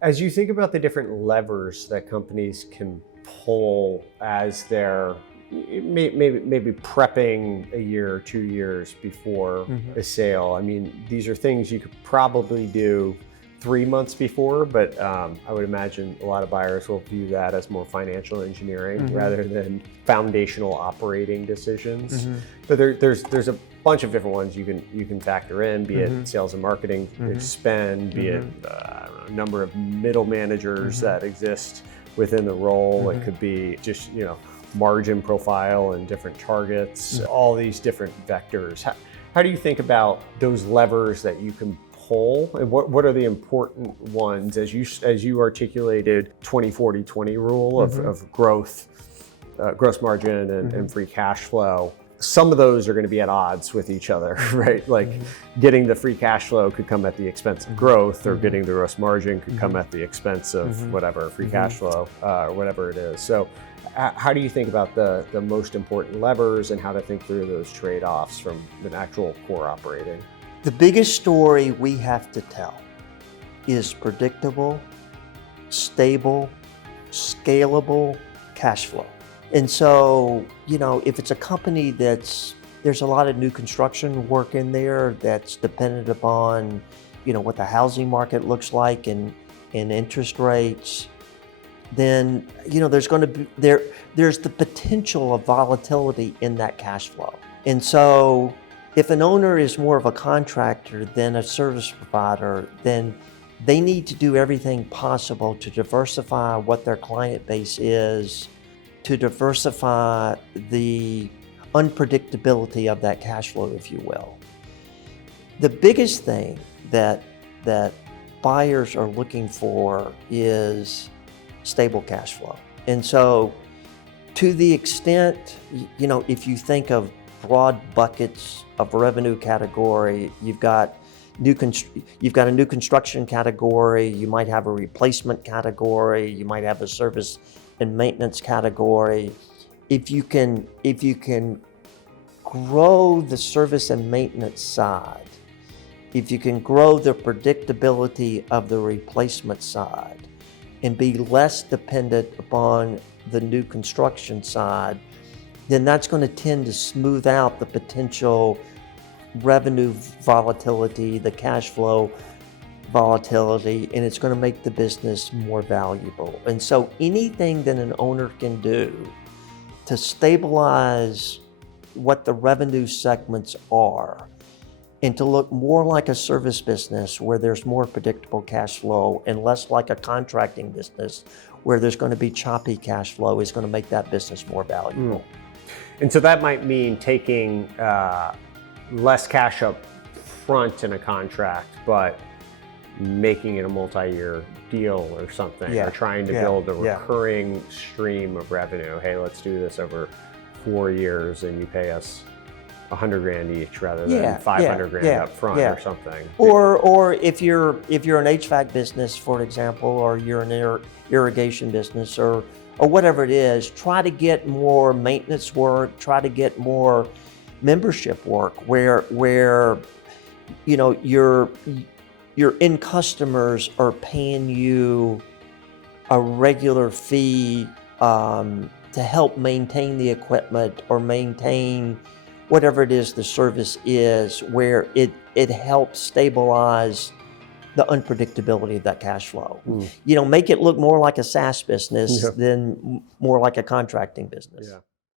As you think about the different levers that companies can pull as they're maybe prepping a year or 2 years before a sale, I mean, these are things you could probably do 3 months before, but I would imagine a lot of buyers will view that as more financial engineering rather than foundational operating decisions. But there's a bunch of different ones you can factor in, be it sales and marketing spend, be it a number of middle managers that exist within the role. It could be just margin profile and different targets, all these different vectors. How do you think about those levers that you can pull, and what are the important ones as you articulated 20-40-20 rule of growth, gross margin and free cash flow? Some of those are going to be at odds with each other, right? Like getting the free cash flow could come at the expense of growth, or getting the gross margin could come at the expense of whatever free cash flow, or whatever it is. So how do you think about the most important levers and how to think through those trade-offs from an actual core operating? The biggest story we have to tell is predictable, stable, scalable cash flow. And so, if it's a company there's a lot of new construction work in there that's dependent upon, what the housing market looks like and interest rates, then, there's the potential of volatility in that cash flow. And so if an owner is more of a contractor than a service provider, then they need to do everything possible to diversify what their client base is, to diversify the unpredictability of that cash flow, if you will. The biggest thing that buyers are looking for is stable cash flow. And so to the extent, if you think of broad buckets of revenue category, you've got a new construction category, you might have a replacement category, you might have a service and maintenance category. If you can grow the service and maintenance side, if you can grow the predictability of the replacement side and be less dependent upon the new construction side, then that's going to tend to smooth out the potential revenue volatility, the cash flow volatility, and it's going to make the business more valuable. And so anything that an owner can do to stabilize what the revenue segments are and to look more like a service business where there's more predictable cash flow and less like a contracting business where there's going to be choppy cash flow is going to make that business more valuable. And so that might mean taking less cash up front in a contract, but making it a multi-year deal or something, or trying to build a recurring stream of revenue. Hey, let's do this over 4 years and you pay us $100,000 each rather than $500,000 up front or something. Or if you're an HVAC business, for example, or you're an irrigation business or whatever it is, try to get more maintenance work, try to get more membership work where your end customers are paying you a regular fee to help maintain the equipment or maintain whatever it is the service is, where it helps stabilize the unpredictability of that cash flow. Make it look more like a SaaS business than more like a contracting business.